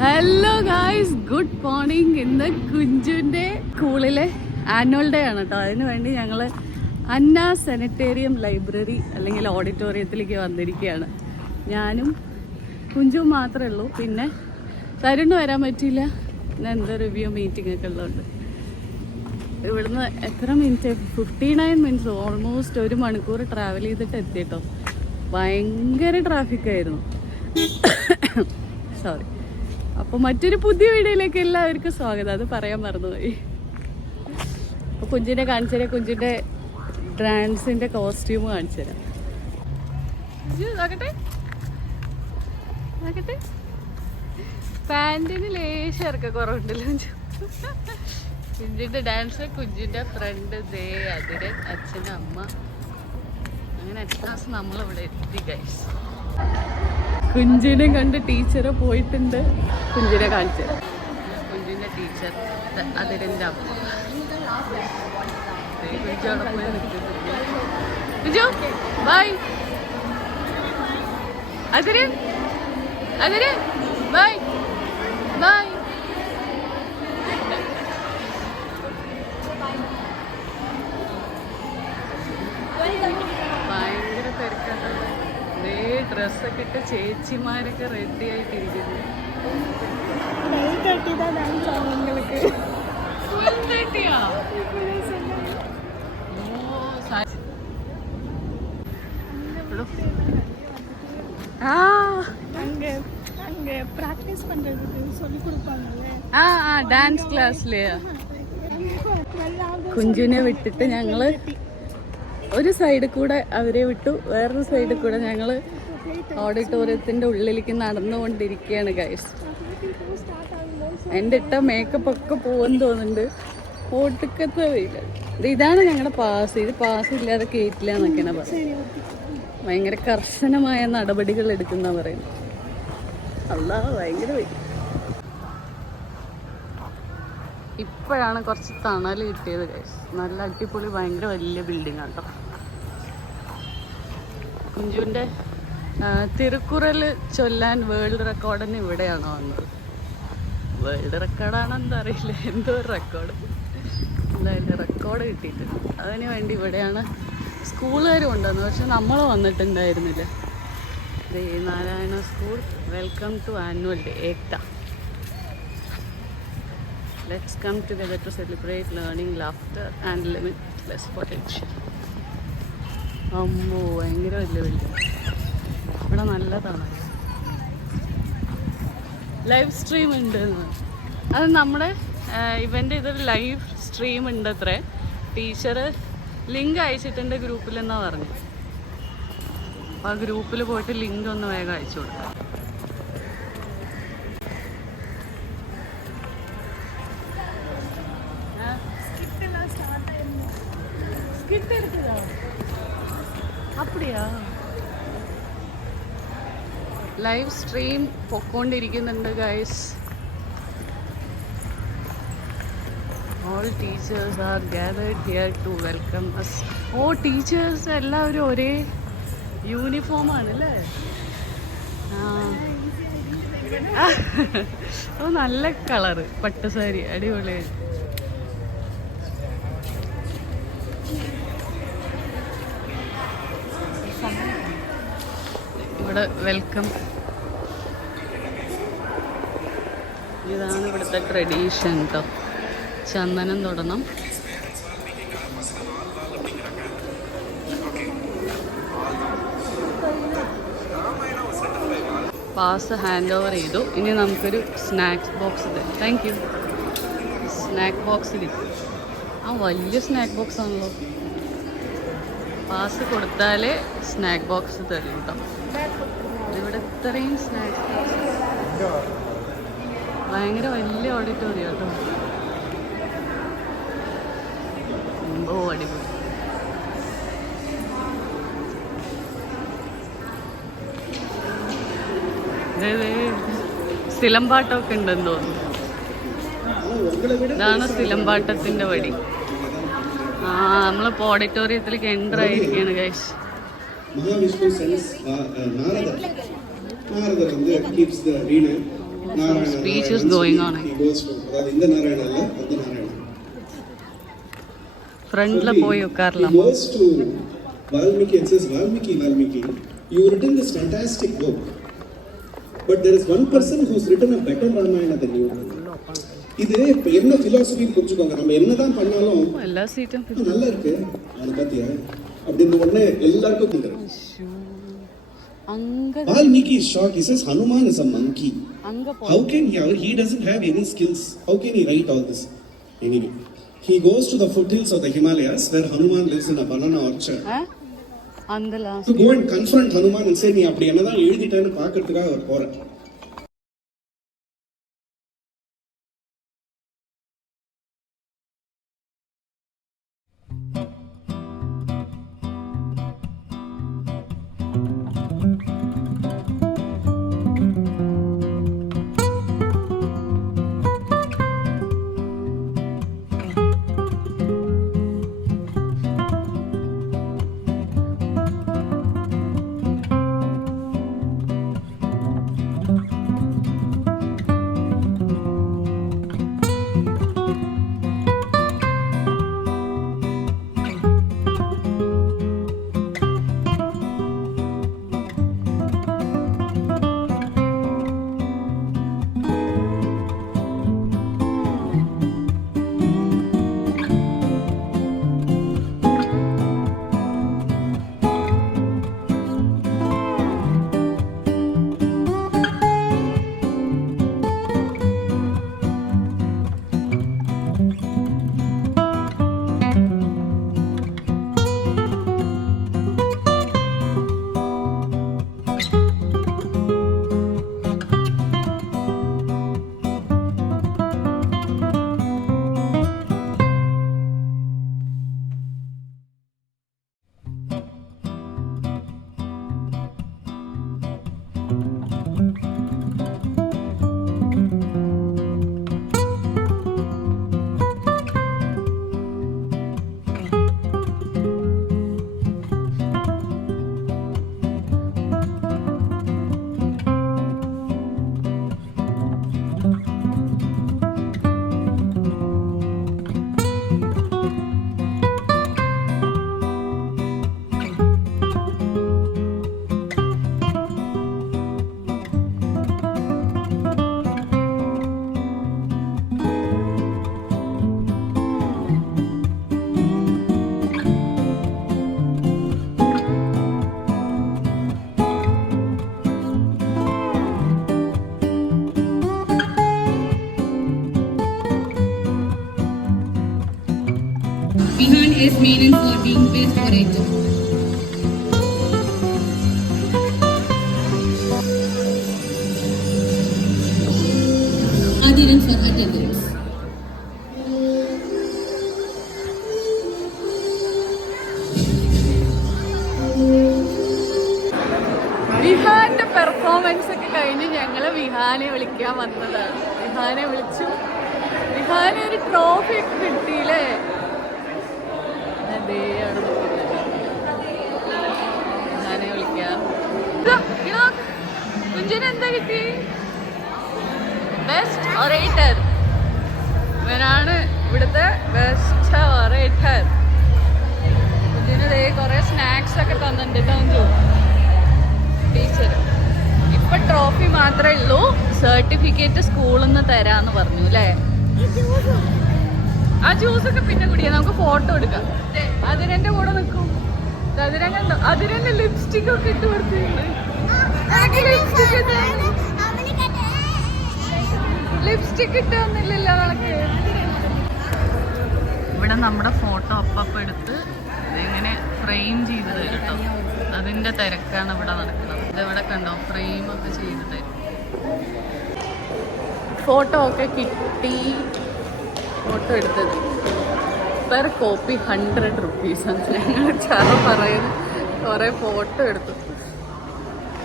Hello guys, good morning. ഇന്ന് കുഞ്ചുവിൻ്റെ സ്കൂളിലെ annual day ആണ് കേട്ടോ. അതിന് വേണ്ടി ഞങ്ങൾ അന്ന സെനറ്റേറിയം ലൈബ്രറി അല്ലെങ്കിൽ ഓഡിറ്റോറിയത്തിലേക്ക് വന്നിരിക്കുകയാണ്. ഞാനും കുഞ്ചുവും മാത്രമേ ഉള്ളൂ. പിന്നെ തരുണ് വരാൻ പറ്റിയില്ല, ഞാൻ എന്തോ റിവ്യൂ മീറ്റിംഗ് ഒക്കെ ഉള്ളതുകൊണ്ട്. ഇവിടുന്ന് എത്ര മിനിറ്റ്, 59 മിനിറ്റ്സ്, ഓൾമോസ്റ്റ് 1 മണിക്കൂർ ട്രാവൽ ചെയ്തിട്ട് എത്തിയിട്ടോ. ഭയങ്കര ട്രാഫിക്കായിരുന്നു. സോറി. അപ്പോൾ മറ്റൊരു പുതിയ വീഡിയോയിലേക്ക് എല്ലാവർക്കും സ്വാഗതം. അത് പറയാൻ മറന്നുപോയി. അപ്പോൾ കുഞ്ചിനെ കാണിച്ചു തരാം, കുഞ്ചിൻ്റെ ഡാൻസിൻ്റെ കോസ്റ്റ്യൂം കാണിച്ചു തരാം. നോക്കട്ടെ നോക്കട്ടെ, പാൻറ്റിന് ലേശം ഇറക്ക കുറവുണ്ടല്ലോ. കുഞ്ചിൻ്റെ ഡാൻസ്, കുഞ്ചിൻ്റെ ഫ്രണ്ട് ദേ അതിര്, അച്ഛനും അമ്മ, അങ്ങനെ അറ്റാസ് നമ്മളിവിടെ എത്തി ഗൈസ്. കുഞ്ചിനെ കണ്ട് ടീച്ചർ പോയിട്ടുണ്ട്. കുഞ്ചിനെ കാണിച്ചു തരാം. കുഞ്ചിൻ്റെ ടീച്ചർ അതിരെൻ്റെ അമ്മ. കുഞ്ചോടെ പോയി നിൽക്കുന്നുണ്ട്. കുഞ്ചു ബൈ. അതിര് അതിര് ബൈ ബൈ. ഭയങ്കര തിരക്കാണ്. ഡ്രസ്സൊക്കെ ഇട്ട് ചേച്ചിമാരൊക്കെ റെഡി ആയിട്ടിരിക്കുന്നു. ഡാൻസ് ക്ലാസ്സില് കുഞ്ചുവിനെ വിട്ടിട്ട് ഞങ്ങള് ഒരു സൈഡിൽ കൂടെ അവരെ വിട്ടു, വേറൊരു സൈഡിൽ കൂടെ ഞങ്ങൾ ഓഡിറ്റോറിയത്തിൻ്റെ ഉള്ളിലേക്ക് നടന്നുകൊണ്ടിരിക്കുകയാണ് ഗൈസ്. എൻ്റെ ഇട്ട മേക്കപ്പ് ഒക്കെ പോകുമെന്ന് തോന്നുന്നുണ്ട്. ഒടുക്കത്തെ വെയില്. ഇതാണ് ഞങ്ങളുടെ പാസ്. ഇത് പാസ് ഇല്ലാതെ കയറ്റില്ല എന്നൊക്കെയാണ് പറയുന്നത്. ഭയങ്കര കർശനമായ നടപടികൾ എടുക്കുന്ന പറയുന്നത്. അല്ലാ, ഭയങ്കര വെയിൽ. ഇപ്പോഴാണ് കുറച്ച് തണൽ കിട്ടിയത് ഗൈസ്. നല്ല അടിപൊളി, ഭയങ്കര വലിയ ബിൽഡിംഗ് ആണ് കേട്ടോ. കുഞ്ചുവിൻ്റെ തിരുക്കുറൽ ചൊല്ലാൻ വേൾഡ് റെക്കോർഡിന് ഇവിടെയാണ് വന്നത്. വേൾഡ് റെക്കോർഡാണോ എന്താ അറിയില്ല, എന്തോ ഒരു റെക്കോർഡ്, എന്തായാലും റെക്കോർഡ് കിട്ടിയിട്ടുണ്ട്. അതിന് വേണ്ടി ഇവിടെയാണ് സ്കൂളുകാർ കൊണ്ടുവന്നത്. പക്ഷെ നമ്മൾ വന്നിട്ടുണ്ടായിരുന്നില്ല. Narayana school, welcome to annual day Ekta. Let's come together to celebrate learning, laughter and limitless potential. അമ്മോ, ഭയങ്കര വലിയ വലിയ. ഇവിടെ നല്ലതാണ്. ലൈവ് സ്ട്രീം ഉണ്ട്. അത് നമ്മുടെ ഇവൻ്റെ ഇതൊരു ലൈവ് സ്ട്രീം ഉണ്ട് അത്രേ. ടീച്ചർ ലിങ്ക് അയച്ചിട്ടുണ്ട് ഗ്രൂപ്പിലെന്നാണ് പറഞ്ഞു. അപ്പോൾ ആ ഗ്രൂപ്പിൽ പോയിട്ട് ലിങ്ക് ഒന്ന് വേഗം അയച്ചു കൊടുക്കാം. அப்படியா? ലൈവ് സ്ട്രീം പൊക്കോണ്ടിരിക്കുന്നുണ്ട് guys. All teachers are gathered here to welcome us. ഓ, ടീച്ചേഴ്സ് എല്ലാവരും ഒരേ യൂണിഫോമാണ് അല്ലേ? ഓ, നല്ല കളറ് പട്ടുസാരി, അടിപൊളിയായി. ഇവിടെ വെൽക്കം. ഇതാണ് ഇവിടുത്തെ ട്രഡീഷൻ കേട്ടോ. ചന്ദനം തൊടണം. പാസ് ഹാൻഡ് ഓവർ ചെയ്തു. ഇനി നമുക്കൊരു സ്നാക്സ് ബോക്സ് തരും. Thank you. സ്നാക്ക് ബോക്സ് കിട്ടും. ആ, വലിയ സ്നാക്ക് ബോക്സ് ആണല്ലോ. പാസ് കൊടുത്താലേ സ്നാക്ക് ബോക്സ് തരും കേട്ടോ. ഇവിടെ ഇത്രയും സ്നാക്സ് ബോക്സ്, ഭയങ്കര വലിയ ഓഡിറ്റോറിയം കേട്ടോ. ഓ, അടിപൊളി. അതെ സിലമ്പാട്ടമൊക്കെ ഉണ്ടെന്ന് തോന്നുന്നു. ഇതാണ് സിലമ്പാട്ടത്തിന്റെ വഴി. നമ്മളിപ്പോ ഓഡിറ്റോറിയത്തിലേക്ക് എൻ്റർ ആയിരിക്കുകയാണ് guys. Mahavishnu sends Narada keeps the arena. Some speech is going on. He goes to the Narayana, the Narayana. Front la poi ukkarlam. He goes to Valmiki and says, Valmiki, you've written this fantastic book, but there is one person who's written a better Ramayana than you. இது என்ன philosophy புரிஞ்சுக்கோங்க. நம்ம என்னதான் பண்ணாலும் எல்லா சீட்டும் நல்லா இருக்கு அத பத்தியா அப்படின உடனே எல்லாருக்கும் தெரியும். Valmiki is shocked. He says Hanuman is a monkey. How can he doesn't have any skills. How can he write all this? Anyway, he goes to the foothills of the Himalayas where Hanuman lives in a banana orchard. To go and confront Hanuman and say நீ அப்படி என்னதான் எழுதிட்டேன்னு பார்க்கிறதுக்காக அவர் போறார். Vihan is known for being best orator. Adiran for attendance. വിഹാന്റെ performance ഒക്കെ കഴിഞ്ഞ് ഞങ്ങള് വിഹാനെ വിളിക്കാൻ വന്നതാണ്. വിഹാനെ വിളിച്ചു. വിഹാന് ഒരു ട്രോഫി ഒക്കെ കിട്ടിയില്ലേ? വിഹാനെ വിളിക്കാം. കുഞ്ചിന് എന്താ കിട്ടി? Best orator. ഇവനാണ് ഇവിടുത്തെ ബെസ്റ്റ് ഒറേറ്റർ. കുഞ്ചിന് കുറെ സ്നാക്സ് ഒക്കെ തന്നിട്ടുണ്ട് കേട്ടോ ടീച്ചർ. ഇപ്പൊ ട്രോഫി മാത്രമേ ഉള്ളൂ, സർട്ടിഫിക്കറ്റ് സ്കൂളിൽ നിന്ന് തരാന്ന് പറഞ്ഞു അല്ലേ? ആ ജ്യൂസൊക്കെ പിന്നെ കുടിക്കാം. നമുക്ക് ഫോട്ടോ എടുക്കാം. അതിനെന്റെ കൂടെ നിൽക്കും. അതിനെ കണ്ടോ? അതിനെ ലിപ്സ്റ്റിക് ഒക്കെ ഇട്ട് കൊടുത്തിട്ടുണ്ട്. ലിപ്സ്റ്റിക് ഇട്ട് തന്നില്ലല്ലോ നമുക്ക്. ഇവിടെ നമ്മുടെ ഫോട്ടോ അപ്പം എടുത്ത് ഇതെങ്ങനെ ഫ്രെയിം ചെയ്ത് തരും കേട്ടോ. അതിന്റെ തിരക്കാണ് ഇവിടെ നടക്കുന്നത്. ഇതെവിടെ കണ്ടോ? ഫ്രെയിം ഒക്കെ ചെയ്ത് തരും. ഫോട്ടോ ഒക്കെ കിട്ടി. ഫോട്ടോ എടുത്തത് പെർ കോപ്പി 100 rupees. ഞങ്ങൾ ചറ പറയുന്നു. കുറേ ഫോട്ടോ എടുത്തു.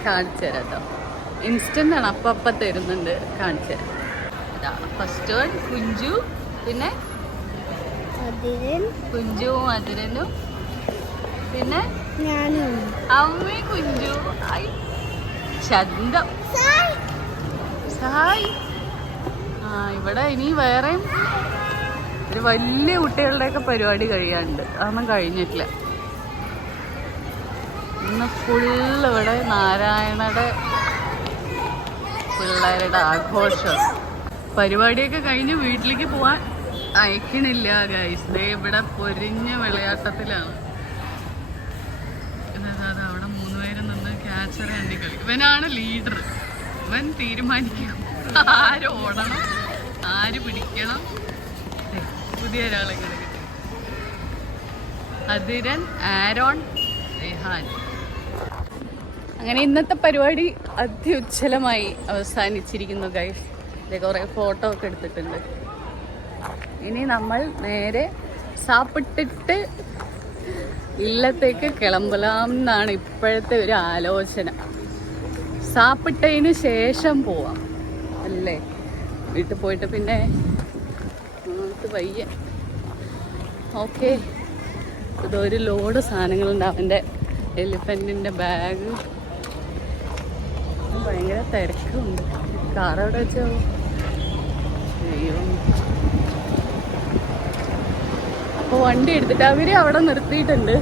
കാണിച്ചു തരാം കേട്ടോ. ഇൻസ്റ്റന്റ് ആണ്, അപ്പം തരുന്നുണ്ട്. കാണിച്ചു ഫസ്റ്റ് വൺ കുഞ്ചു, പിന്നെ കുഞ്ചുവും അതിരനും, പിന്നെ അമ്മയും കുഞ്ചു, ചന്തം, സായ്. ഇവിടെ ഇനി വേറെ ഒരു വലിയ കുട്ടികളുടെയൊക്കെ പരിപാടി കഴിയാനുണ്ട്, അതൊന്നും കഴിഞ്ഞിട്ടില്ല. ഇന്ന് ഫുള്ള് ഇവിടെ നാരായണയുടെ പിള്ളേരുടെ ആഘോഷം. പരിപാടിയൊക്കെ കഴിഞ്ഞ് വീട്ടിലേക്ക് പോവാൻ അയക്കണില്ല ഗൈസ്. ദേ ഇവിടെ പൊരിഞ്ഞ വിളയാട്ടത്തിലാണ്. അവിടെ 3 പേര് നിന്ന് ക്യാച്ചർ കണ്ടി കളി. ഇവനാണ് ലീഡർ. ഇവൻ തീരുമാനിക്കണം ആര് ഓടണം, ആര് പിടിക്കണം. പുതിയ ഒരാളെ കിടക്കും. അതിരൻ, ആരോൺ, റിഹാൻ. അങ്ങനെ ഇന്നത്തെ പരിപാടി അത്യുജ്വലമായി അവസാനിച്ചിരിക്കുന്നു ഗൈസ്. കുറേ ഫോട്ടോ ഒക്കെ എടുത്തിട്ടുണ്ട്. ഇനി നമ്മൾ നേരെ സാപ്പിട്ടിട്ട് ഇല്ലത്തേക്ക് കിളമ്പലാം എന്നാണ് ഇപ്പോഴത്തെ ഒരു ആലോചന. സാപ്പിട്ടതിന് ശേഷം പോവാം അല്ലേ? വീട്ടിൽ പോയിട്ട് പിന്നെ നമുക്ക് വയ്യ. ഓക്കെ, ഇതൊരു ലോഡ് സാധനങ്ങളുണ്ട്. അവൻ്റെ എലിഫൻറ്റിൻ്റെ ബാഗ്. ഭയങ്കര തിരക്കുണ്ട്. കാറവിടെ വെച്ചോ. അപ്പോൾ വണ്ടി എടുത്തിട്ട് അവര് അവിടെ നിർത്തിയിട്ടുണ്ട്.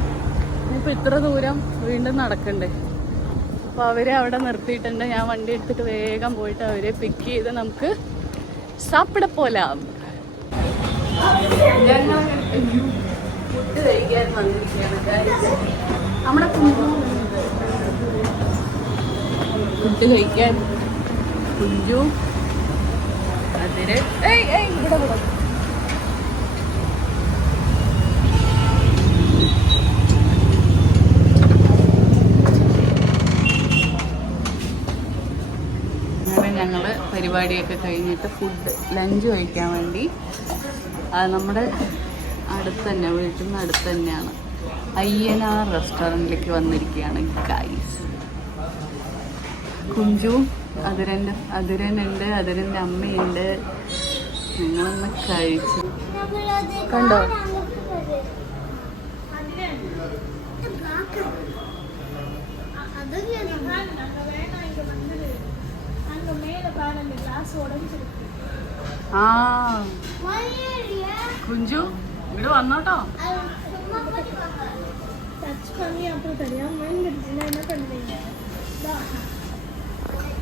ഇനിയിപ്പോൾ ഇത്ര ദൂരം വീണ്ടും നടക്കണ്ടേ. അപ്പോൾ അവരെ അവിടെ നിർത്തിയിട്ടുണ്ട്. ഞാൻ വണ്ടി എടുത്തിട്ട് വേഗം പോയിട്ട് അവരെ പിക്ക് ചെയ്ത് നമുക്ക് സാപ്പിട പോലാം. ഞങ്ങൾ ഫുഡ് കഴിക്കാൻ വന്നിരിക്കുകയാണ്. നമ്മുടെ ഫുഡ് കഴിക്കാൻ കുഞ്ചു, അതിര്, ഇവിടെ ഇവിടെ അങ്ങനെ ഞങ്ങൾ പരിപാടിയൊക്കെ കഴിഞ്ഞിട്ട് ഫുഡ് ലഞ്ച് കഴിക്കാൻ വേണ്ടി നമ്മുടെ അടുത്ത് തന്നെ, വീട്ടിൽ നിന്ന് അടുത്ത് തന്നെയാണ്, അയ്യനാർ റെസ്റ്റോറൻറ്റിലേക്ക് വന്നിരിക്കുകയാണ് ഗൈസ്. കുഞ്ചു, അതിരനുണ്ട്, അതിരൻ്റെ അമ്മയുണ്ട്. ഞങ്ങളൊന്ന് കഴിച്ചു. കണ്ടോ? ആ കുഞ്ചു ഇവിടെ വന്നോട്ടോ.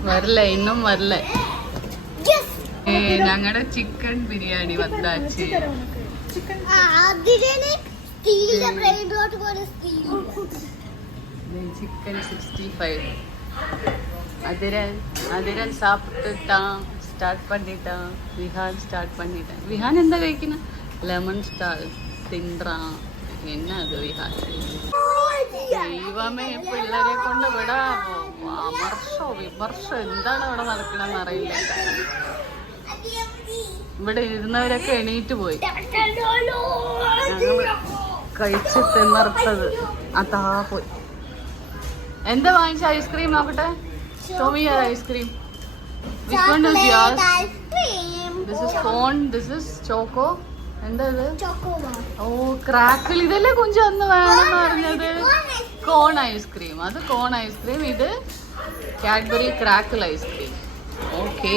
വരല്ലേ, ഇന്നും വരല്ലേ. ഞങ്ങളുടെ ചിക്കൻ ബിരിയാണി വന്നാച്ച്. ചിക്കൻ 65. அதிரன் சாப்பிட்டுட்டான், ஸ்டார்ட் பண்ணிட்டான். விஹான் ஸ்டார்ட் பண்ணிட்டான். விஹான் എന്താ കഴിക്കുന്നത്? ലെമൺ സ്റ്റാർ തിൻറാൻ. എന്നാ അത് വിഹാൻ? ദൈവമേ, പിള്ളേരെ കൊണ്ട് വിടാ വിമർശം എന്താണ് ഇവിടെ നടക്കണമെന്ന് അറിയില്ല. ഇവിടെ ഇരുന്നവരൊക്കെ എണീറ്റ് പോയി. കഴിച്ച് തിമർത്തത് അതാ പോയി. എന്താ വാങ്ങിച്ച? ഐസ്ക്രീം നോക്കട്ടെ. Show me your ice cream. Which one is yours? This is cone. This is choco. എന്താ ഇത്? ഓ, ക്രാക്കിൾ. ഇതല്ലേ കുഞ്ചു അന്ന് വേണമെന്ന് പറഞ്ഞത്? Cone ice cream. അത് കോൺ ഐസ്ക്രീം. ഇത് കാഡ്ബറി ക്രാക്കിൾ ഐസ്ക്രീം. ഓക്കെ,